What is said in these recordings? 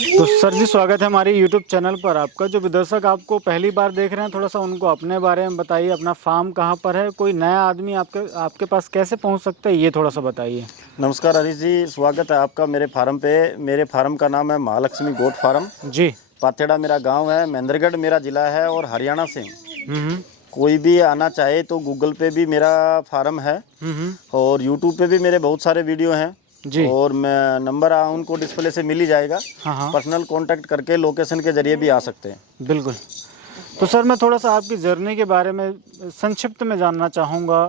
तो सर जी, स्वागत है हमारे YouTube चैनल पर आपका। जो भी दर्शक आपको पहली बार देख रहे हैं, थोड़ा सा उनको अपने बारे में बताइए। अपना फार्म कहाँ पर है, कोई नया आदमी आपके पास कैसे पहुँच सकता है, ये थोड़ा सा बताइए। नमस्कार हरीश जी, स्वागत है आपका मेरे फार्म पे। मेरे फार्म का नाम है महालक्ष्मी गोट फार्म। जी। पातेड़ा मेरा गांव है, महेंद्रगढ़ मेरा ज़िला है और हरियाणा से हम्म। कोई भी आना चाहे तो गूगल पे भी मेरा फार्म है और यूट्यूब पे भी मेरे बहुत सारे वीडियो हैं। जी। और मैं नंबर उनको डिस्प्ले से मिल ही जाएगा। हाँ हाँ, पर्सनल कांटेक्ट करके लोकेशन के जरिए भी आ सकते हैं। बिल्कुल। तो सर, मैं थोड़ा सा आपकी जर्नी के बारे में संक्षिप्त में जानना चाहूँगा।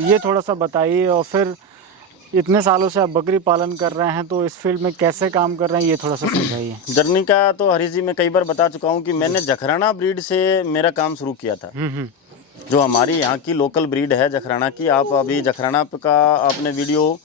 ये थोड़ा सा बताइए, और फिर इतने सालों से आप बकरी पालन कर रहे हैं, तो इस फील्ड में कैसे काम कर रहे हैं, ये थोड़ा सा समझाइए। जर्नी का तो हरीश जी मैं कई बार बता चुका हूँ कि मैंने जखराना ब्रीड से मेरा काम शुरू किया था। जो हमारी यहाँ की लोकल ब्रीड है जखराना की। आप अभी जखराना का आपने वीडियो,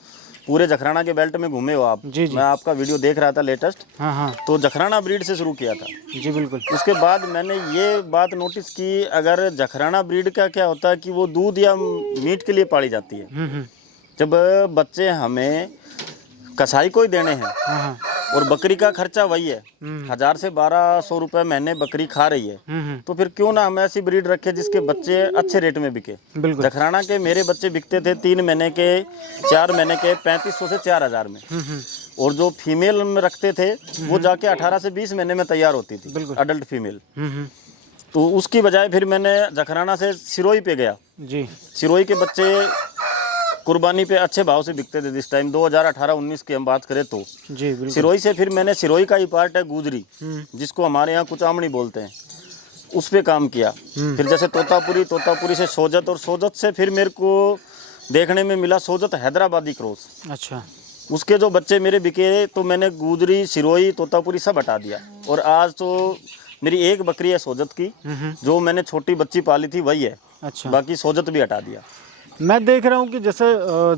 पूरे जखराना के बेल्ट में घूमे हो आप। जी जी। मैं आपका वीडियो देख रहा था लेटेस्ट। हाँ हाँ। तो जखराना ब्रीड से शुरू किया था। जी बिल्कुल। उसके बाद मैंने ये बात नोटिस की, अगर जखराना ब्रीड का क्या होता है कि वो दूध या मीट के लिए पाली जाती है। जब बच्चे हमें कसाई को ही देने हैं हाँ हाँ। और बकरी का खर्चा वही है, 1000 से 1200 रुपये महीने बकरी खा रही है, तो फिर क्यों ना हम ऐसी ब्रीड रखें जिसके बच्चे अच्छे रेट में बिके। बिल्कुल। जखराना के मेरे बच्चे बिकते थे 3 महीने के, 4 महीने के 3500 से 4000 में। और जो फीमेल में रखते थे वो जाके 18 से 20 महीने में तैयार होती थी, अडल्ट फीमेल। तो उसकी बजाय फिर मैंने जखराना से सिरोही पे गया जी। सिरोही के बच्चे कुर्बानी पे अच्छे भाव से बिकते थे जिस टाइम 2018-19 की हम बात करें तो जी। सिरोही से फिर मैंने, सिरोही का ही पार्ट है गुजरी, जिसको हमारे यहाँ कुचामणी बोलते हैं, उस पे काम किया। फिर जैसे तोतापुरी से सोजत, और सोजत से फिर मेरे को देखने में मिला सोजत हैदराबादी क्रॉस। अच्छा। उसके जो बच्चे मेरे बिके तो मैंने गुजरी, सिरोही, तोतापुरी सब हटा दिया। और आज तो मेरी एक बकरी है सोजत की, जो मैंने छोटी बच्ची पाली थी वही है। अच्छा। बाकी सोजत भी हटा दिया। मैं देख रहा हूँ कि जैसे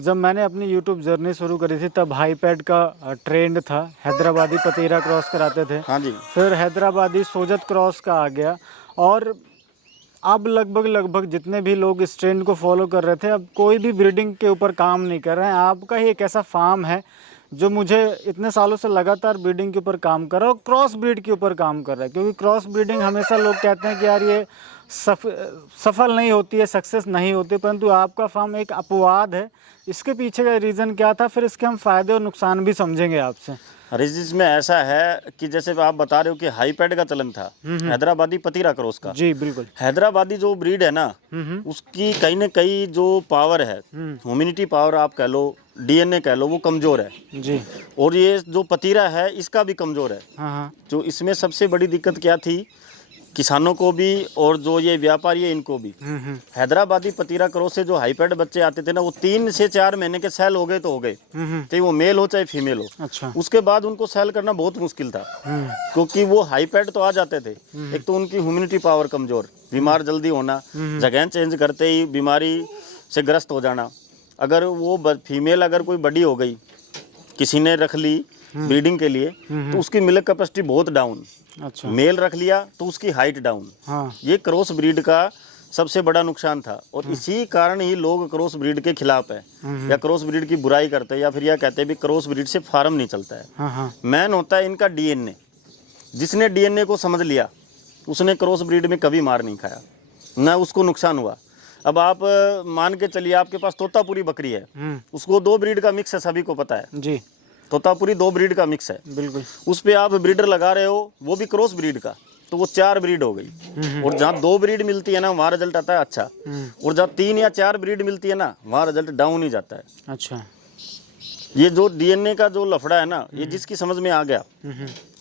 जब मैंने अपनी YouTube जर्नी शुरू करी थी, तब हाईपैड का ट्रेंड था। हैदराबादी पतीरा क्रॉस कराते थे। हाँ जी। फिर हैदराबादी सोजत क्रॉस का आ गया, और अब लगभग जितने भी लोग इस ट्रेंड को फॉलो कर रहे थे, अब कोई भी ब्रीडिंग के ऊपर काम नहीं कर रहे हैं। आपका ही एक ऐसा फार्म है जो मुझे इतने सालों से लगातार ब्रीडिंग के ऊपर काम कर रहा है और क्रॉस ब्रीड के ऊपर काम कर रहा है। क्योंकि क्रॉस ब्रीडिंग हमेशा लोग कहते हैं कि यार ये सफल नहीं होती है, सक्सेस नहीं होती, परंतु आपका फार्म एक अपवाद है। इसके पीछे का रीज़न क्या था, फिर इसके हम फ़ायदे और नुकसान भी समझेंगे आपसे। हरीश जी, इसमें ऐसा है कि जैसे आप बता रहे हो कि हाईपैड का चलन था हैदराबादी पतीरा क्रॉस का। जी बिल्कुल। हैदराबादी जो ब्रीड है ना, उसकी कहीं ना कहीं जो पावर है, ह्यूमिनिटी पावर आप कह लो, DNA कह लो, वो कमजोर है जी। और ये जो पतीरा है इसका भी कमजोर है। हाँ। जो इसमें सबसे बड़ी दिक्कत क्या थी, किसानों को भी और जो ये व्यापारी है इनको भी, हैदराबादी पतीरा क्रॉस से जो हाईपैड बच्चे आते थे ना, वो 3 से 4 महीने के सेल हो गए तो हो गए, चाहे वो मेल हो चाहे फीमेल हो। अच्छा। उसके बाद उनको सेल करना बहुत मुश्किल था, क्योंकि वो हाईपैड तो आ जाते थे, एक तो उनकी ह्यूमिनिटी पावर कमजोर, बीमार जल्दी होना, जगह चेंज करते ही बीमारी से ग्रस्त हो जाना। अगर वो फीमेल अगर कोई बड़ी हो गई, किसी ने रख ली ब्रीडिंग के लिए, तो उसकी मिल्क कैपेसिटी बहुत डाउन। अच्छा। मेल रख लिया तो उसकी हाइट डाउन। हाँ। ये क्रॉस ब्रीड का सबसे बड़ा नुकसान था, और इसी कारण ही लोग क्रॉस ब्रीड के खिलाफ है, या क्रॉस ब्रीड की बुराई करते हैं, या फिर यह कहते हैं भी क्रॉस ब्रीड से फार्म नहीं चलता है। हाँ। मैन होता है इनका DNA। जिसने DNA को समझ लिया उसने क्रॉस ब्रीड में कभी मार नहीं खाया, ना उसको नुकसान हुआ। अब आप मान के चलिए, आपके पास तोतापुरी बकरी है, उसको 2 ब्रीड का मिक्स है, सभी को पता है जी। तोतापुरी 2 ब्रीड का मिक्स है बिल्कुल। उस पे आप ब्रीडर लगा रहे हो, वो भी क्रॉस ब्रीड का, तो वो 4 ब्रीड हो गई। और जहाँ 2 ब्रीड मिलती है ना, वहाँ रिजल्ट आता है अच्छा। और जहाँ 3 या 4 ब्रीड मिलती है ना, वहाँ रिजल्ट डाउन ही जाता है। अच्छा। ये जो DNA का जो लफड़ा है ना, ये जिसकी समझ में आ गया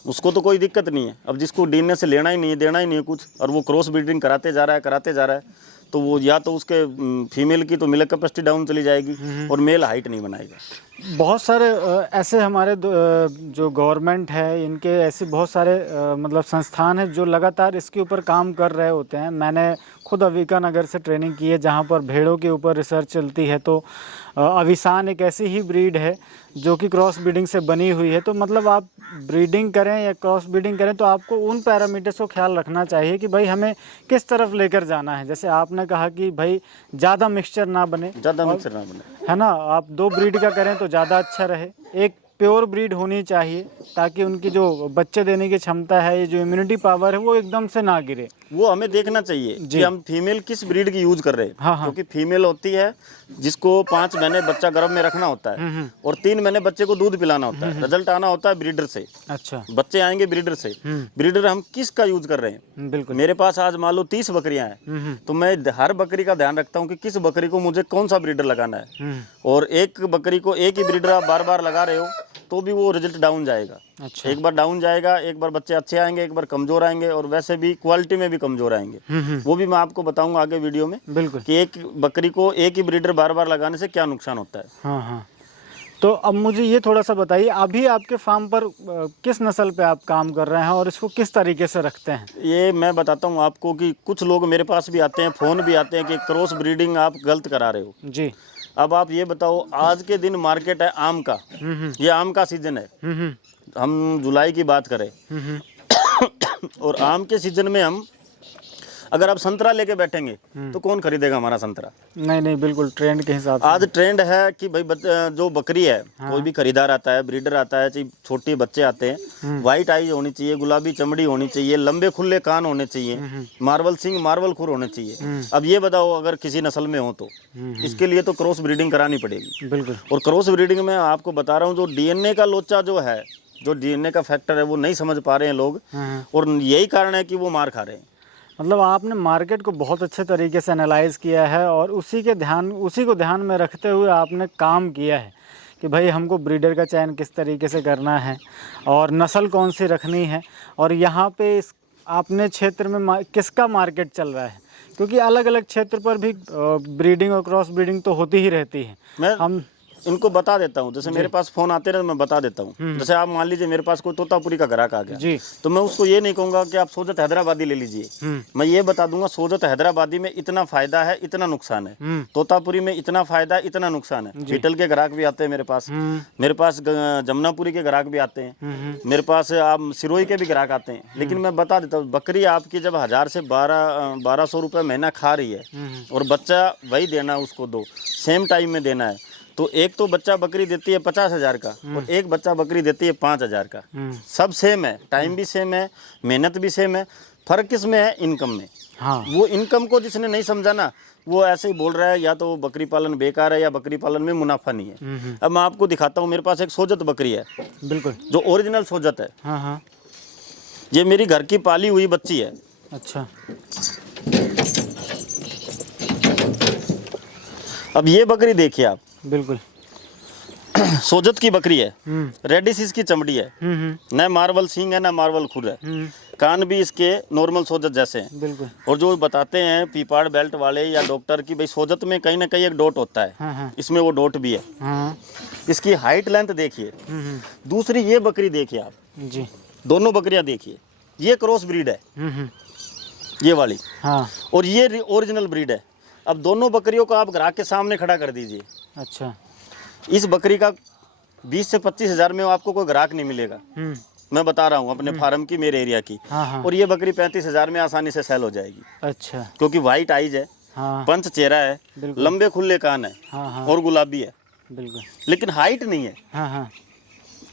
उसको तो कोई दिक्कत नहीं है। अब जिसको DNA से लेना ही नहीं है, देना ही नहीं है कुछ, और वो क्रॉस ब्रीडिंग कराते जा रहा है, तो वो या तो उसके फीमेल की तो मिल्क कैपेसिटी डाउन चली जाएगी और मेल हाइट नहीं बनाएगा। बहुत सारे ऐसे हमारे जो गवर्नमेंट है, इनके ऐसे बहुत सारे मतलब संस्थान हैं जो लगातार इसके ऊपर काम कर रहे होते हैं। मैंने खुद अविका नगर से ट्रेनिंग की है, जहाँ पर भेड़ों के ऊपर रिसर्च चलती है। तो अविसान एक ऐसी ही ब्रीड है जो कि क्रॉस ब्रीडिंग से बनी हुई है। तो मतलब आप ब्रीडिंग करें या क्रॉस ब्रीडिंग करें, तो आपको उन पैरामीटर्स को ख्याल रखना चाहिए कि भाई हमें किस तरफ लेकर जाना है। जैसे आपने कहा कि भाई ज़्यादा मिक्सचर ना बने, ज़्यादा मिक्सचर ना बने, है ना। आप 2 ब्रीड का करें तो ज़्यादा अच्छा रहे। एक प्योर ब्रीड होनी चाहिए ताकि उनकी जो बच्चे देने की क्षमता है, ये जो इम्यूनिटी पावर है वो एकदम से ना गिरे। वो हमें देखना चाहिए कि हम फीमेल किस ब्रीड की यूज कर रहे हैं। हाँ, हाँ। क्योंकि फीमेल होती है जिसको 5 महीने बच्चा गर्भ में रखना होता है और 3 महीने बच्चे को दूध पिलाना होता है। रिजल्ट आना होता है ब्रीडर से। अच्छा, बच्चे आएंगे ब्रीडर से। ब्रीडर हम किसका यूज कर रहे हैं? बिल्कुल। मेरे पास आज मान लो 30 बकरियां हैं, तो मैं हर बकरी का ध्यान रखता हूँ कि किस बकरी को मुझे कौन सा ब्रीडर लगाना है। और एक बकरी को एक ही ब्रीडर आप बार बार लगा रहे हो तो भी वो रिजल्ट डाउन जाएगा। अच्छा। एक बार डाउन जाएगा, एक बार बच्चे अच्छे आएंगे, एक बार कमजोर आएंगे और वैसे भी क्वालिटी में भी कमजोर आएंगे। वो भी मैं आपको बताऊंगा आगे वीडियो में, बिल्कुल, कि एक बकरी को एक ही ब्रीडर बार बार लगाने से क्या नुकसान होता है। हाँ हाँ। तो अब मुझे ये थोड़ा सा बताइए, अभी आपके फार्म पर किस नस्ल पे आप काम कर रहे हैं और इसको किस तरीके से रखते हैं? ये मैं बताता हूँ आपको कि कुछ लोग मेरे पास भी आते हैं, फ़ोन भी आते हैं कि क्रॉस ब्रीडिंग आप गलत करा रहे हो जी। अब आप ये बताओ, आज के दिन मार्केट है आम का, ये आम का सीजन है, हम जुलाई की बात करें और आम के सीजन में हम अगर आप संतरा लेके बैठेंगे तो कौन खरीदेगा हमारा संतरा? नहीं नहीं, बिल्कुल ट्रेंड के हिसाब से। आज ट्रेंड है कि भाई जो बकरी है, हाँ। कोई भी खरीदार आता है, ब्रीडर आता है, चाहे छोटे बच्चे आते हैं, व्हाइट आईज होनी चाहिए, गुलाबी चमड़ी होनी चाहिए, लंबे खुले कान होने चाहिए, मार्बल सिंग मार्बल खुर होने चाहिए। अब ये बताओ अगर किसी नस्ल में हो तो इसके लिए तो क्रॉस ब्रीडिंग करानी पड़ेगी। बिल्कुल। और क्रॉस ब्रीडिंग में आपको बता रहा हूँ, जो डीएनए का लोचा जो है, जो डीएनए का फैक्टर है, वो नहीं समझ पा रहे हैं लोग और यही कारण है कि वो मार खा रहे हैं। मतलब आपने मार्केट को बहुत अच्छे तरीके से एनालाइज किया है और उसी को ध्यान में रखते हुए आपने काम किया है कि भाई हमको ब्रीडर का चयन किस तरीके से करना है और नस्ल कौन सी रखनी है। और यहाँ पे आपने क्षेत्र में किसका मार्केट चल रहा है, क्योंकि अलग अलग क्षेत्र पर भी ब्रीडिंग और क्रॉस ब्रीडिंग तो होती ही रहती है। हम इनको बता देता हूँ, जैसे मेरे पास फोन आते रहे मैं बता देता हूँ। जैसे आप मान लीजिए मेरे पास कोई तोतापुरी का ग्राहक आ गया जी, तो मैं उसको ये नहीं कहूँगा कि आप सोजत हैदराबादी ले लीजिए। मैं ये बता दूंगा सोजत हैदराबादी में इतना फायदा है, इतना नुकसान है, तोतापुरी में इतना फायदा है, इतना नुकसान है। बीटल के ग्राहक भी आते हैं मेरे पास जमुनापुरी के ग्राहक भी आते हैं, मेरे पास आप सिरोही के भी ग्राहक आते हैं। लेकिन मैं बता देता हूँ, बकरी आपकी जब 1000 से 1200 रुपये महीना खा रही है और बच्चा वही देना है, उसको दो सेम टाइम में देना है, तो एक तो बच्चा बकरी देती है 50,000 का और एक बच्चा बकरी देती है 5,000 का। सब सेम है, टाइम भी सेम है, मेहनत भी सेम है, फर्क किस में है? इनकम में। हाँ। वो इनकम को जिसने नहीं समझा ना, वो ऐसे ही बोल रहा है या तो बकरी पालन बेकार है या बकरी पालन में मुनाफा नहीं है। अब मैं आपको दिखाता हूँ, मेरे पास एक सोजत बकरी है, बिल्कुल जो ओरिजिनल सोजत है। हाँ हाँ। ये मेरी घर की पाली हुई बच्ची है। अच्छा। अब ये बकरी देखिए आप, बिल्कुल सोजत की बकरी है, रेडिश इसकी चमड़ी है, न मार्बल सींग है न मार्बल खुर है, कान भी इसके नॉर्मल सोजत जैसे हैं। बिल्कुल। और जो बताते हैं पीपाड़ बेल्ट वाले या डॉक्टर की भाई सोजत में कहीं ना कहीं एक डॉट होता है, हाँ। इसमें वो डॉट भी है। हाँ। इसकी हाइट लेंथ देखिए। दूसरी ये बकरी देखिए आप जी, दोनों बकरियां देखिए, ये क्रॉस ब्रीड है ये वाली, हाँ। और ये ओरिजिनल ब्रीड है। अब दोनों बकरियों को आप ग्राहक के सामने खड़ा कर दीजिए। अच्छा। इस बकरी का 20 से 25 हज़ार में आपको कोई ग्राहक नहीं मिलेगा, मैं बता रहा हूँ अपने फार्म की, मेरे एरिया की। हाँ हाँ। और ये बकरी 35,000 में आसानी से सेल हो जाएगी। अच्छा। क्योंकि वाइट आइज है, हाँ। पंच चेहरा है, लंबे खुले कान है, हाँ हाँ। और गुलाबी है, बिल्कुल। लेकिन हाइट नहीं है, हाँ हाँ।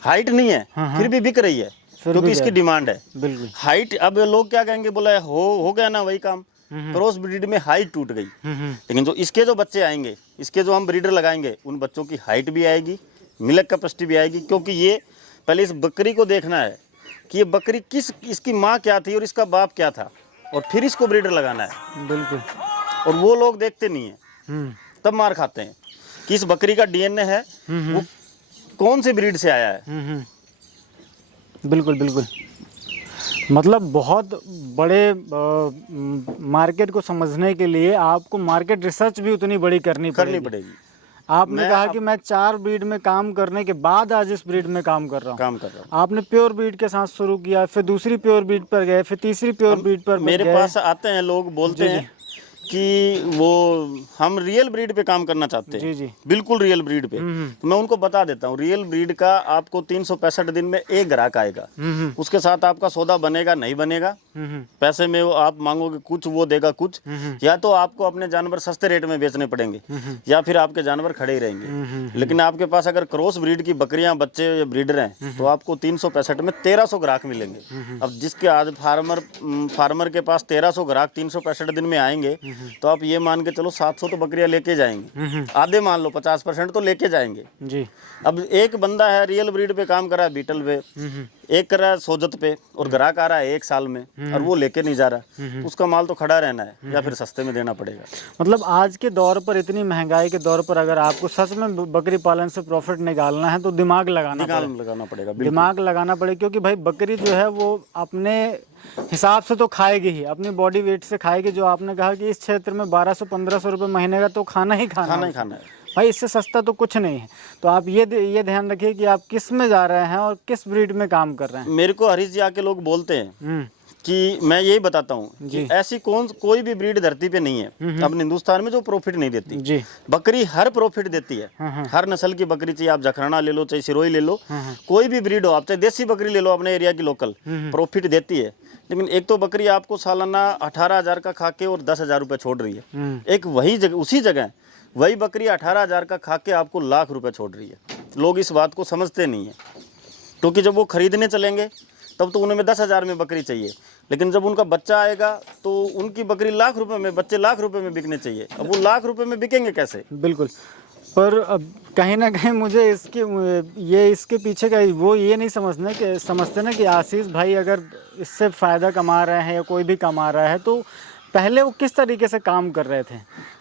हाइट नहीं है, हाँ हाँ। फिर भी बिक रही है क्योंकि इसकी डिमांड है। बिल्कुल। हाइट, अब लोग क्या कहेंगे, बोला हो गया ना वही काम, क्रॉस ब्रीड में हाइट टूट गई। लेकिन जो इसके जो बच्चे आएंगे, इसके जो हम ब्रीडर लगाएंगे, उन बच्चों की हाइट भी आएगी, मिल्क कैपेसिटी भी आएगी। क्योंकि ये पहले इस बकरी को देखना है कि ये बकरी इसकी माँ क्या थी और इसका बाप क्या था, और फिर इसको ब्रीडर लगाना है। बिल्कुल। और वो लोग देखते नहीं है, तब मार खाते हैं कि इस बकरी का डीएनए है वो कौन से ब्रीड से आया है। बिल्कुल बिल्कुल। मतलब बहुत बड़े मार्केट को समझने के लिए आपको मार्केट रिसर्च भी उतनी बड़ी करनी पड़ेगी। आपने कहा कि मैं 4 ब्रीड में काम करने के बाद आज इस ब्रीड में काम कर रहा हूँ। आपने प्योर ब्रीड के साथ शुरू किया, फिर दूसरी प्योर ब्रीड पर गए, फिर तीसरी प्योर ब्रीड पर मेरे पास आते हैं लोग, बोलते हैं कि वो हम रियल ब्रीड पे काम करना चाहते हैं, जी। बिल्कुल रियल ब्रीड पे, तो मैं उनको बता देता हूँ रियल ब्रीड का आपको 365 दिन में एक ग्राहक आएगा, उसके साथ आपका सौदा बनेगा नहीं बनेगा, पैसे में वो आप मांगोगे कुछ वो देगा कुछ, या तो आपको अपने जानवर सस्ते रेट में बेचने पड़ेंगे या फिर आपके जानवर खड़े ही रहेंगे। लेकिन आपके पास अगर क्रॉस ब्रीड की बकरियां बच्चे या ब्रीडर हैं तो आपको 365 में 1300 ग्राहक मिलेंगे। अब जिसके आज फार्मर के पास 1300 ग्राहक 365 दिन में आएंगे तो आप ये मान के चलो 700 तो बकरियां लेके जाएंगे, आधे मान लो 50% तो लेके जाएंगे जी। अब एक बंदा है रियल ब्रीड पे काम कर रहा है बीटल पे, एक कर रहा है सोजत पे, और ग्राहक आ रहा है 1 साल में और वो लेके नहीं जा रहा, उसका माल तो खड़ा रहना है या फिर सस्ते में देना पड़ेगा। मतलब आज के दौर पर, इतनी महंगाई के दौर पर, अगर आपको सच में बकरी पालन से प्रॉफिट निकालना है तो दिमाग लगाना पड़ेगा, दिमाग लगाना पड़ेगा, क्योंकि भाई बकरी जो है वो अपने हिसाब से तो खाएगी ही, अपनी बॉडी वेट से खाएगी। जो आपने कहा कि इस क्षेत्र में 1200-1500 रुपये महीने का तो खाना ही खाना है भाई, इससे सस्ता तो कुछ नहीं है। तो आप ये ध्यान रखिए कि आप किस में जा रहे हैं और किस ब्रीड में काम कर रहे हैं। मेरे को हरीश जी आके लोग बोलते हैं कि मैं यही बताता हूँ कि ऐसी कोई भी ब्रीड धरती पे नहीं है अपने हिंदुस्तान में जो प्रॉफिट नहीं देती जी। बकरी हर प्रॉफिट देती है, हर नस्ल की बकरी, चाहिए आप जखराना ले लो, चाहे सिरोही ले लो, कोई भी ब्रीड हो, आप चाहे देसी बकरी ले लो अपने एरिया की लोकल, प्रॉफिट देती है। लेकिन एक तो बकरी आपको सालाना 18,000 का खा के और 10,000 रुपये छोड़ रही है, एक वही जगह उसी जगह वही बकरी 18,000 का खा के आपको लाख रुपए छोड़ रही है। लोग इस बात को समझते नहीं है, क्योंकि जब वो खरीदने चलेंगे तब तो उन्हें 10,000 में बकरी चाहिए, लेकिन जब उनका बच्चा आएगा तो उनकी बकरी लाख रुपए में, बच्चे लाख रुपए में बिकने चाहिए। अब वो लाख रुपए में बिकेंगे कैसे? बिल्कुल। पर अब कहीं ना कहीं मुझे इसके पीछे का वो ये नहीं समझते ना कि आशीष भाई अगर इससे फ़ायदा कमा रहे हैं या कोई भी कमा रहा है तो पहले वो किस तरीके से काम कर रहे थे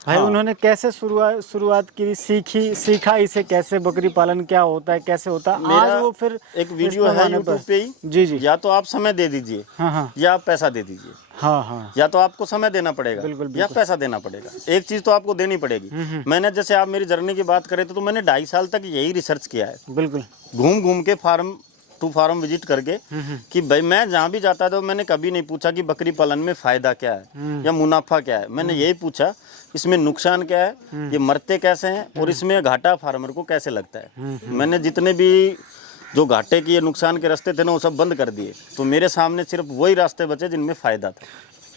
भाई। उन्होंने कैसे शुरुआत की, सीखा इसे कैसे, बकरी पालन क्या होता है, कैसे होता है। आज वो फिर एक वीडियो है यूट्यूब पे ही जी, या तो आप समय दे दीजिए या आप पैसा दे दीजिए, या तो आपको समय देना पड़ेगा या पैसा देना पड़ेगा, एक चीज तो आपको देनी पड़ेगी। मैंने, जैसे आप मेरी जर्नी की बात करें तो मैंने 2.5 साल तक यही रिसर्च किया है, बिल्कुल घूम के फार्म टू फार्म विजिट करके, कि भाई मैं जहाँ भी जाता था मैंने कभी नहीं पूछा कि बकरी पालन में फायदा क्या है या मुनाफा क्या है। मैंने यही पूछा इसमें नुकसान क्या है, ये मरते कैसे हैं और इसमें घाटा फार्मर को कैसे लगता है। मैंने जितने भी जो घाटे की नुकसान के रास्ते थे ना वो सब बंद कर दिए, तो मेरे सामने सिर्फ वही रास्ते बचे जिनमें फ़ायदा था।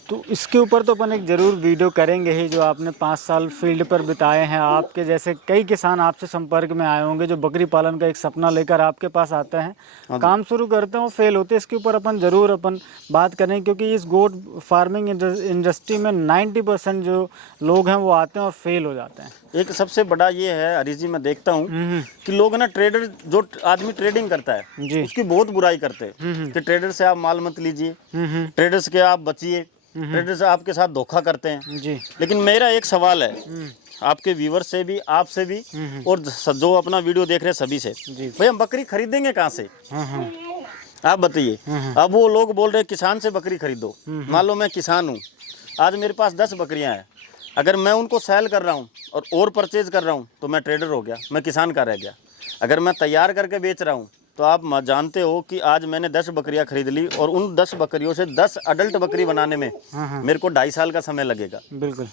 तो इसके ऊपर तो अपन एक ज़रूर वीडियो करेंगे ही। जो आपने 5 साल फील्ड पर बिताए हैं, आपके जैसे कई किसान आपसे संपर्क में आए होंगे जो बकरी पालन का एक सपना लेकर आपके पास आते हैं, काम शुरू करते हैं और फेल होते हैं। इसके ऊपर अपन बात करें, क्योंकि इस गोट फार्मिंग इंडस्ट्री में 90% जो लोग हैं वो आते हैं और फेल हो जाते हैं। एक सबसे बड़ा ये है हरीश जी, मैं देखता हूँ कि लोग ना, ट्रेडर, जो आदमी ट्रेडिंग करता है उसकी बहुत बुराई करते हैं कि ट्रेडर से आप माल मत लीजिए, ट्रेडर से आप बचिए, ट्रेडर से आपके साथ धोखा करते हैं जी। लेकिन मेरा एक सवाल है आपके व्यूवर से भी, आपसे भी, और जो अपना वीडियो देख रहे सभी से, भाई हम बकरी खरीदेंगे कहाँ से? आप बताइए। अब वो लोग बोल रहे हैं किसान से बकरी खरीदो। मान लो मैं किसान हूँ, आज मेरे पास 10 बकरियाँ हैं, अगर मैं उनको सेल कर रहा हूँ और परचेज कर रहा हूँ तो मैं ट्रेडर हो गया, मैं किसान का रह गया। अगर मैं तैयार करके बेच रहा हूँ तो आप जानते हो कि आज मैंने 10 बकरियां खरीद ली और उन 10 बकरियों से 10 अडल्ट बकरी बनाने में मेरे को 2.5 साल का समय लगेगा। बिल्कुल।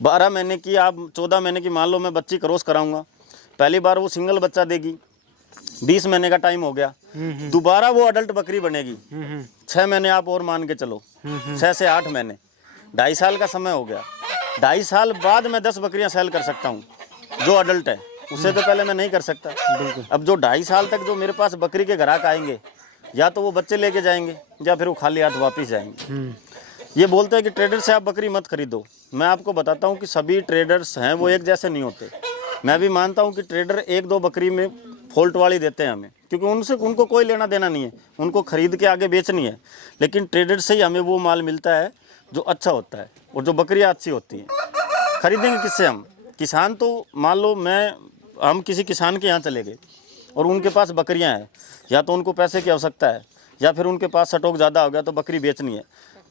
12 महीने की, आप 14 महीने की मान लो मैं बच्ची क्रॉस कराऊंगा, पहली बार वो सिंगल बच्चा देगी, 20 महीने का टाइम हो गया, दोबारा वो अडल्ट बकरी बनेगी, 6 महीने आप और मान के चलो, 6 से 8 महीने, 2.5 साल का समय हो गया। 2.5 साल बाद मैं 10 बकरियां सेल कर सकता हूँ जो अडल्ट है, उससे तो पहले मैं नहीं कर सकता। अब जो 2.5 साल तक जो मेरे पास बकरी के ग्राहक आएंगे, या तो वो बच्चे लेके जाएंगे या फिर वो खाली हाथ वापस जाएंगे। ये बोलते हैं कि ट्रेडर से आप बकरी मत खरीदो। मैं आपको बताता हूँ कि सभी ट्रेडर्स हैं वो एक जैसे नहीं होते। मैं भी मानता हूँ कि ट्रेडर 1-2 बकरी में फॉल्ट वाली देते हैं हमें, क्योंकि उनको कोई लेना देना नहीं है, उनको खरीद के आगे बेचनी है। लेकिन ट्रेडर से ही हमें वो माल मिलता है जो अच्छा होता है और जो बकरियाँ अच्छी होती हैं। खरीदेंगे किससे हम? किसान तो मान लो हम किसी किसान के यहाँ चले गए और उनके पास बकरियां हैं, या तो उनको पैसे की आवश्यकता है या फिर उनके पास स्टॉक ज़्यादा हो गया तो बकरी बेचनी है।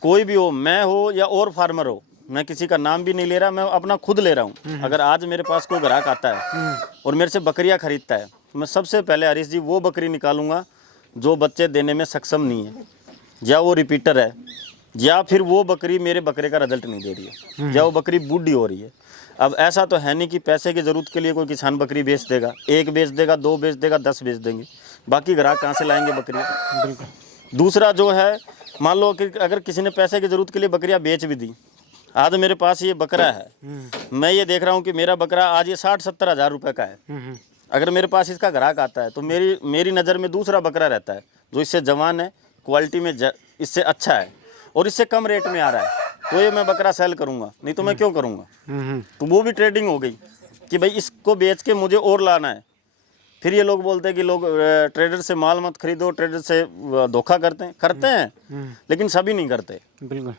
कोई भी हो, मैं हो या और फार्मर हो, मैं किसी का नाम भी नहीं ले रहा, मैं अपना खुद ले रहा हूँ। अगर आज मेरे पास कोई ग्राहक आता है और मेरे से बकरियाँ खरीदता है तो मैं सबसे पहले हरीश जी वो बकरी निकालूंगा जो बच्चे देने में सक्षम नहीं है, या वो रिपीटर है, या फिर वो बकरी मेरे बकरे का रिजल्ट नहीं दे रही है, या वो बकरी बूढ़ी हो रही है। अब ऐसा तो है नहीं कि पैसे की ज़रूरत के लिए कोई किसान बकरी बेच देगा, 1 बेच देगा, 2 बेच देगा, 10 बेच देंगे, बाकी ग्राहक कहाँ से लाएंगे बकरियाँ। बिल्कुल। दूसरा जो है, मान लो कि अगर किसी ने पैसे की ज़रूरत के लिए बकरियाँ बेच भी दी, आज मेरे पास ये बकरा है, मैं ये देख रहा हूँ कि मेरा बकरा आज ये 60-70 हज़ार रुपये का है। अगर मेरे पास इसका ग्राहक आता है तो मेरी नज़र में दूसरा बकरा रहता है जो इससे जवान है, क्वालिटी में इससे अच्छा है और इससे कम रेट में आ रहा है, तो ये मैं बकरा सेल करूँगा, नहीं तो मैं क्यों करूँगा। तो वो भी ट्रेडिंग हो गई कि भाई इसको बेच के मुझे और लाना है। फिर ये लोग बोलते हैं कि लोग ट्रेडर से माल मत खरीदो, ट्रेडर से धोखा करते हैं लेकिन सभी नहीं करते। बिल्कुल।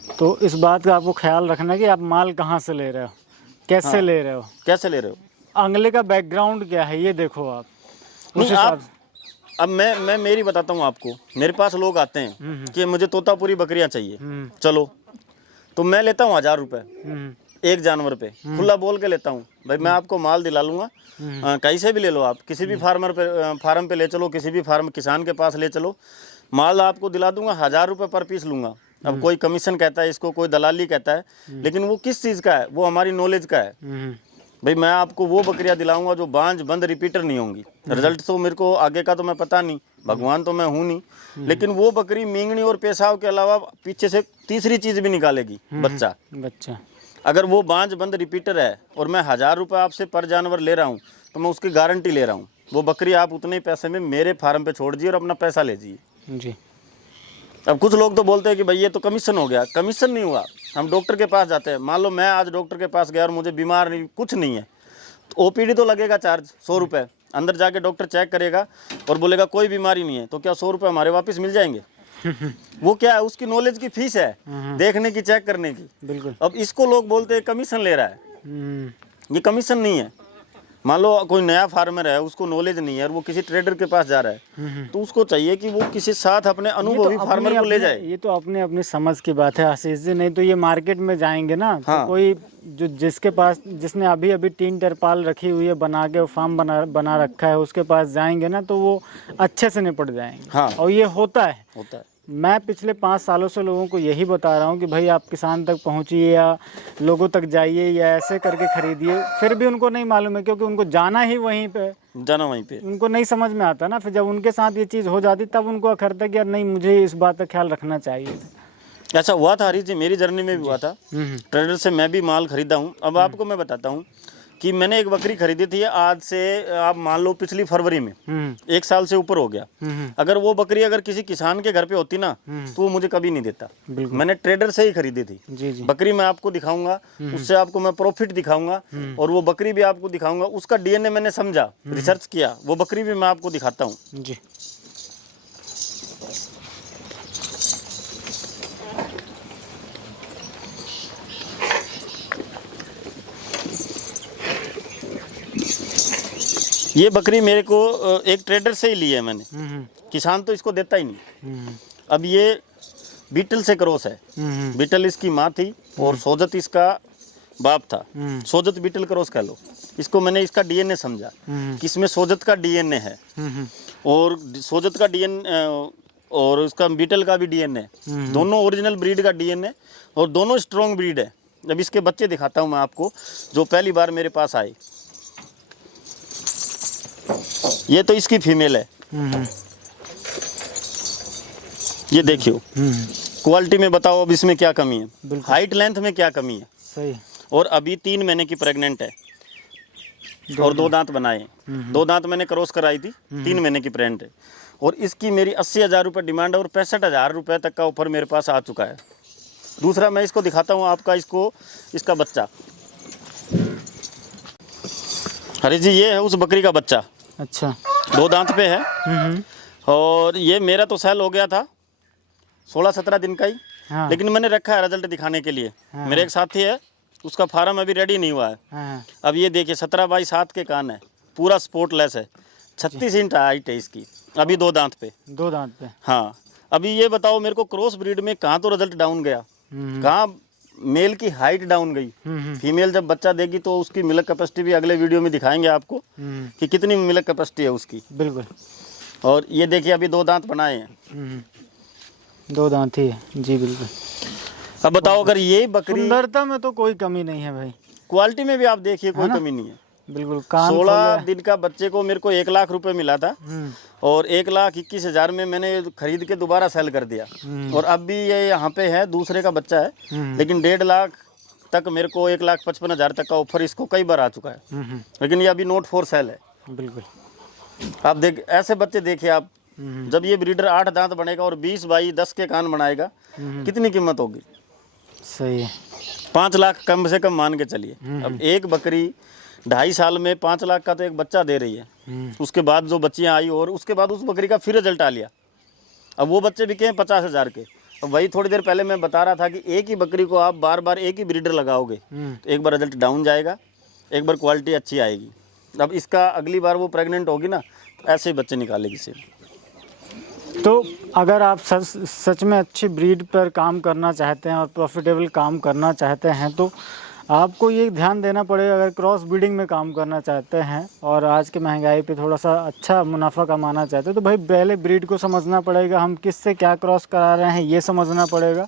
तो इस बात का आपको ख्याल रखना है कि आप माल कहाँ से ले रहे हो, कैसे ले रहे हो, कैसे ले रहे हो, अगले का बैकग्राउंड क्या है, ये देखो आप। नहीं आप, अब मैं मेरी बताता हूँ आपको। मेरे पास लोग आते हैं कि मुझे तोतापुरी बकरियां चाहिए, चलो, तो मैं लेता हूँ 1000 रुपये एक जानवर पे, खुला बोल के लेता हूँ, भाई मैं आपको माल दिला लूँगा, कहीं से भी ले लो आप, किसी भी फार्म पे ले चलो, किसी भी किसान के पास ले चलो, माल आपको दिला दूंगा, 1000 रुपये पर पीस लूँगा। अब कोई कमीशन कहता है इसको, कोई दलाली कहता है, लेकिन वो किस चीज़ का है, वो हमारी नॉलेज का है। भाई मैं आपको वो बकरियां दिलाऊंगा जो बांझ बंद रिपीटर नहीं होंगी। रिजल्ट तो मेरे को आगे का तो मैं पता नहीं, भगवान तो मैं हूँ नहीं, लेकिन वो बकरी मींगनी और पेशाब के अलावा पीछे से तीसरी चीज़ भी निकालेगी, बच्चा। अगर वो बांझ बंद रिपीटर है और मैं 1000 रुपये आपसे पर जानवर ले रहा हूँ, तो मैं उसकी गारंटी ले रहा हूँ, वो बकरी आप उतने ही पैसे में मेरे फार्म पे छोड़ दीजिए और अपना पैसा ले जाइए जी। अब कुछ लोग तो बोलते हैं कि भाई ये तो कमीशन हो गया। कमीशन नहीं हुआ। हम डॉक्टर के पास जाते हैं, मान लो मैं आज डॉक्टर के पास गया और मुझे बीमार नहीं, कुछ नहीं है, तो ओपीडी तो लगेगा चार्ज 100 रुपये। अंदर जाके डॉक्टर चेक करेगा और बोलेगा कोई बीमारी नहीं है, तो क्या 100 रुपये हमारे वापस मिल जाएंगे? वो क्या है, उसकी नॉलेज की फीस है, देखने की, चेक करने की। बिल्कुल। अब इसको लोग बोलते हैं कमीशन ले रहा है, ये कमीशन नहीं है। मान लो कोई नया फार्मर है, उसको नॉलेज नहीं है और वो किसी ट्रेडर के पास जा रहा है, तो उसको चाहिए कि वो किसी साथ अपने अनुभवी फार्मर को ले जाए। ये तो अपने अपनी समझ की बात है आशीष जी, नहीं तो ये मार्केट में जाएंगे ना, तो कोई जो जिसके पास, जिसने अभी अभी टीन टरपाल रखी हुई है, बना के फार्म बना रखा है, उसके पास जाएंगे ना तो वो अच्छे से निपट जाएंगे। हाँ। और ये होता है। मैं पिछले 5 सालों से लोगों को यही बता रहा हूँ कि भाई आप किसान तक पहुँचिए या लोगों तक जाइए या ऐसे करके खरीदिए, फिर भी उनको नहीं मालूम है, क्योंकि उनको जाना वहीं पे, उनको नहीं समझ में आता ना। फिर जब उनके साथ ये चीज़ हो जाती तब उनको अखरता कि यार नहीं, मुझे इस बात का ख्याल रखना चाहिए। ऐसा हुआ था हरीश जी, मेरी जर्नी में भी हुआ था। ट्रेडर से मैं भी माल खरीदा हूँ। अब आपको मैं बताता हूँ कि मैंने एक बकरी खरीदी थी, आज से आप मान लो पिछली फरवरी में, 1 साल से ऊपर हो गया। अगर वो बकरी अगर किसी किसान के घर पे होती ना, तो वो मुझे कभी नहीं देता। मैंने ट्रेडर से ही खरीदी थी। जी। बकरी मैं आपको दिखाऊंगा, उससे आपको मैं प्रॉफिट दिखाऊंगा और वो बकरी भी आपको दिखाऊंगा। उसका डीएनए मैंने समझा, रिसर्च किया, वो बकरी भी मैं आपको दिखाता हूँ। जी। ये बकरी मेरे को एक ट्रेडर से ही ली है मैंने, किसान तो इसको देता ही नहीं। अब ये बीटल से क्रॉस है, बीटल इसकी माँ थी और सोजत इसका बाप था। सोजत बीटल क्रॉस कह लो इसको। मैंने इसका डीएनए समझा कि इसमें सोजत का डीएनए है और सोजत का डीएनए और इसका बीटल का भी डीएनए, दोनों ओरिजिनल ब्रीड का डीएनए और दोनों स्ट्रॉन्ग ब्रीड है। जब इसके बच्चे दिखाता हूँ मैं आपको, जो पहली बार मेरे पास आए। ये तो इसकी फीमेल है, ये देखियो। क्वालिटी में बताओ अब इसमें क्या कमी है, हाइट लेंथ में क्या कमी है। सही। और अभी 3 महीने की प्रेग्नेंट है और 2 दांत बनाए। 2 दांत मैंने क्रॉस कराई थी, 3 महीने की प्रेग्नेंट है। और इसकी मेरी 80,000 रुपये डिमांड है और 65,000 रुपये तक का ऑफर मेरे पास आ चुका है। दूसरा मैं इसको दिखाता हूँ आपका, इसका बच्चा। हरी जी, ये है उस बकरी का बच्चा। अच्छा। 2 दांत पे है और ये मेरा तो सेल हो गया था 16-17 दिन का ही। हाँ। लेकिन मैंने रखा है रिजल्ट दिखाने के लिए। हाँ। मेरे एक साथी है, उसका फार्म अभी रेडी नहीं हुआ है। हाँ। अब ये देखिए 17x7 के कान है, पूरा स्पोर्टलेस है, 36 इंच हाइट है इसकी, अभी 2 दांत पे। 2 दांत पे। हाँ। अभी ये बताओ मेरे को, क्रॉस ब्रीड में कहाँ तो रिजल्ट डाउन गया, कहाँ मेल की हाइट डाउन गई। फीमेल जब बच्चा देगी तो उसकी मिल्क कैपेसिटी भी अगले वीडियो में दिखाएंगे आपको कि कितनी मिल्क कैपेसिटी है उसकी। बिल्कुल। और ये देखिए अभी 2 दांत बनाए हैं। 2 दांत ही है जी, बिल्कुल। अब बताओ, अगर ये बकरी सुंदरता में तो कोई कमी नहीं है भाई, क्वालिटी में भी आप देखिए कोई कमी नहीं है। बिल्कुल। कान 16 दिन का बच्चे को मेरे को 1 लाख रुपए मिला था और 1,21,000 में मैंने खरीद के दोबारा सेल कर दिया। और अब भी ये यहाँ पे है, दूसरे का बच्चा है, लेकिन 1.5 लाख तक मेरे को 1,55,000 तक का ऑफर इसको कई बार आ चुका है, लेकिन ये अभी नोट फॉर सेल है। बिल्कुल। आप देख, ऐसे बच्चे देखिए आप, जब ये ब्रीडर 8 दांत बनेगा और 20 बाई 10 के कान बनाएगा, कितनी कीमत होगी? सही है। 5 लाख कम से कम मान के चलिए। अब एक बकरी 2.5 साल में 5 लाख का तो एक बच्चा दे रही है। उसके बाद जो बच्चियां आई और उसके बाद उस बकरी का फिर रिजल्ट आ लिया, अब वो बच्चे बिके हैं 50,000 के। अब वही थोड़ी देर पहले मैं बता रहा था कि एक ही बकरी को आप बार बार एक ही ब्रीडर लगाओगे तो एक बार रिजल्ट डाउन जाएगा, एक बार क्वालिटी अच्छी आएगी। अब इसका अगली बार वो प्रेग्नेंट होगी ना, तो ऐसे ही बच्चे निकालेगी से। तो अगर आप सच में अच्छी ब्रीड पर काम करना चाहते हैं और प्रॉफिटेबल काम करना चाहते हैं तो आपको ये ध्यान देना पड़ेगा, अगर क्रॉस ब्रीडिंग में काम करना चाहते हैं और आज के महंगाई पे थोड़ा सा अच्छा मुनाफा कमाना चाहते हैं तो भाई पहले ब्रीड को समझना पड़ेगा, हम किससे क्या क्रॉस करा रहे हैं ये समझना पड़ेगा,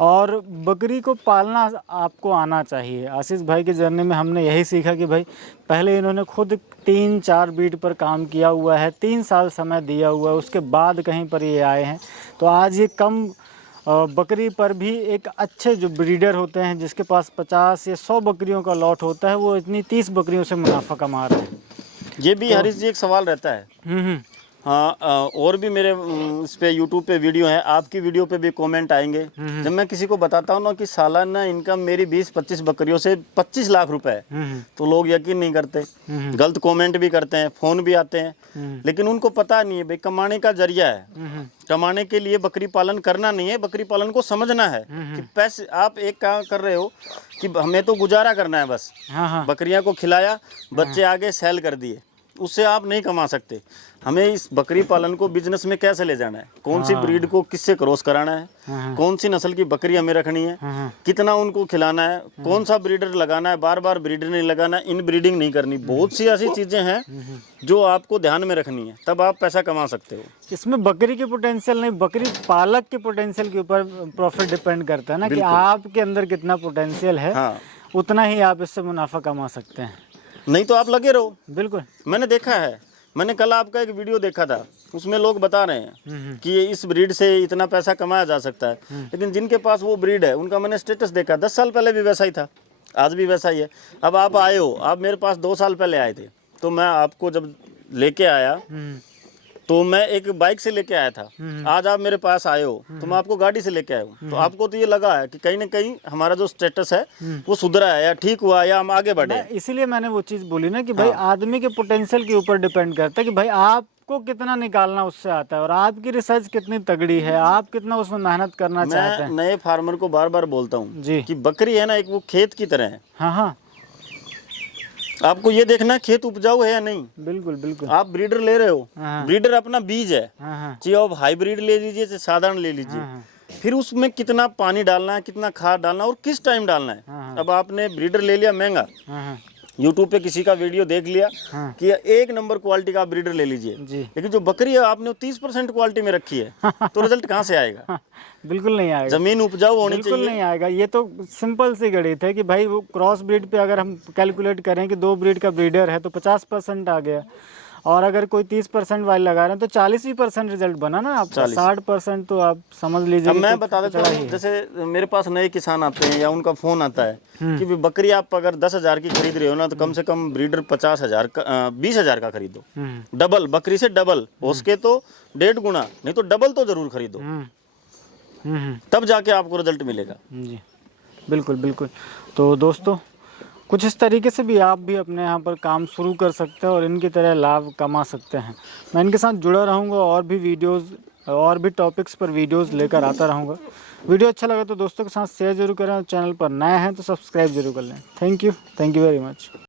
और बकरी को पालना आपको आना चाहिए। आशीष भाई की जर्नी में हमने यही सीखा कि भाई पहले इन्होंने खुद 3-4 ब्रीड पर काम किया हुआ है, 3 साल समय दिया हुआ है, उसके बाद कहीं पर ये आए हैं। तो आज ये कम बकरी पर भी एक अच्छे जो ब्रीडर होते हैं जिसके पास 50 या 100 बकरियों का लॉट होता है, वो इतनी 30 बकरियों से मुनाफा कमा रहे हैं। ये भी हरीश जी एक सवाल रहता है। हाँ, और भी मेरे इस पे यूट्यूब पे वीडियो है, आपकी वीडियो पे भी कमेंट आएंगे। जब मैं किसी को बताता हूँ ना कि सालाना इनकम मेरी 20-25 बकरियों से 25 लाख रुपए है, तो लोग यकीन नहीं करते, गलत कमेंट भी करते हैं, फोन भी आते हैं, लेकिन उनको पता नहीं है भाई कमाने का जरिया है। कमाने के लिए बकरी पालन करना नहीं है, बकरी पालन को समझना है कि पैसे आप एक काम कर रहे हो कि हमें तो गुजारा करना है बस। बकरियां को खिलाया, बच्चे आगे सेल कर दिए, उससे आप नहीं कमा सकते। हमें इस बकरी पालन को बिजनेस में कैसे ले जाना है, कौन सी ब्रीड को किससे क्रॉस कराना है, कौन सी नस्ल की बकरी हमें रखनी है, कितना उनको खिलाना है, कौन सा ब्रीडर लगाना है, बार बार ब्रीडर नहीं लगाना, इन ब्रीडिंग नहीं करनी, बहुत सी ऐसी चीजें हैं जो आपको ध्यान में रखनी है, तब आप पैसा कमा सकते हो। इसमें बकरी की पोटेंशियल नहीं, बकरी पालक के पोटेंशियल के ऊपर प्रॉफिट डिपेंड करता है ना, कि आपके अंदर कितना पोटेंशियल है, उतना ही आप इससे मुनाफा कमा सकते हैं, नहीं तो आप लगे रहो। बिल्कुल, मैंने देखा है, मैंने कल आपका एक वीडियो देखा था, उसमें लोग बता रहे हैं कि इस ब्रीड से इतना पैसा कमाया जा सकता है, लेकिन जिनके पास वो ब्रीड है उनका मैंने स्टेटस देखा, 10 साल पहले भी वैसा ही था, आज भी वैसा ही है। अब आप आए हो, आप मेरे पास 2 साल पहले आए थे, तो मैं आपको जब लेके आया तो मैं एक बाइक से लेके आया था, आज आप मेरे पास आए हो तो मैं आपको गाड़ी से लेके आया हूँ, तो आपको तो ये लगा है कि कहीं ना कहीं हमारा जो स्टेटस है वो सुधरा है या ठीक हुआ या हम आगे बढ़े। इसीलिए मैंने वो चीज़ बोली ना कि भाई आदमी के पोटेंशियल के ऊपर डिपेंड करता है कि भाई आपको कितना निकालना उससे आता है और आपकी रिसर्च कितनी तगड़ी है, आप कितना उसमें मेहनत करना चाहते हैं। नए फार्मर को बार बार बोलता हूँ कि बकरी है ना, एक वो खेत की तरह है। हाँ, आपको ये देखना खेत उपजाऊ है या नहीं। बिल्कुल बिल्कुल। आप ब्रीडर ले रहे हो, ब्रीडर अपना बीज है, चाहे आप हाइब्रिड ले लीजिए चाहे साधारण ले लीजिए, फिर उसमें कितना पानी डालना है, कितना खाद डालना है और किस टाइम डालना है। अब आपने ब्रीडर ले लिया महंगा, यूट्यूब पे किसी का वीडियो देख लिया कि 1 नंबर क्वालिटी का ब्रीडर ले लीजिए, लेकिन जो बकरी है आपने 30% क्वालिटी में रखी है, तो रिजल्ट कहाँ से आएगा? बिल्कुल नहीं आएगा। जमीन उपजाऊ होनी चाहिए, बिल्कुल नहीं आएगा। ये तो सिंपल सी गणित है कि भाई वो क्रॉस ब्रीड पे अगर हम कैलकुलेट करें कि 2 ब्रीड का ब्रीडर है तो 50% आ गया, और अगर कोई 30% वाले लगा रहे हैं तो 40% रिजल्ट बना ना आपका, 60% तो आप समझ लीजिए। अब मैं बता देता हूँ, जैसे मेरे पास नए किसान आते हैं या उनका फोन आता है कि बकरी आप अगर 10,000 की खरीद रहे हो ना, तो कम से कम ब्रीडर 50,000 का 20,000 का खरीदो, डबल बकरी से डबल, हो सके तो 1.5 गुना, नहीं तो डबल तो जरूर खरीदो, तब जाके आपको रिजल्ट मिलेगा। जी बिल्कुल बिल्कुल। तो दोस्तों कुछ इस तरीके से भी आप भी अपने यहाँ पर काम शुरू कर सकते हैं और इनकी तरह लाभ कमा सकते हैं। मैं इनके साथ जुड़ा रहूँगा और भी वीडियोस और भी टॉपिक्स पर वीडियोस लेकर आता रहूँगा। वीडियो अच्छा लगा तो दोस्तों के साथ शेयर जरूर करें और चैनल पर नए हैं तो सब्सक्राइब जरूर कर लें। Thank you very much.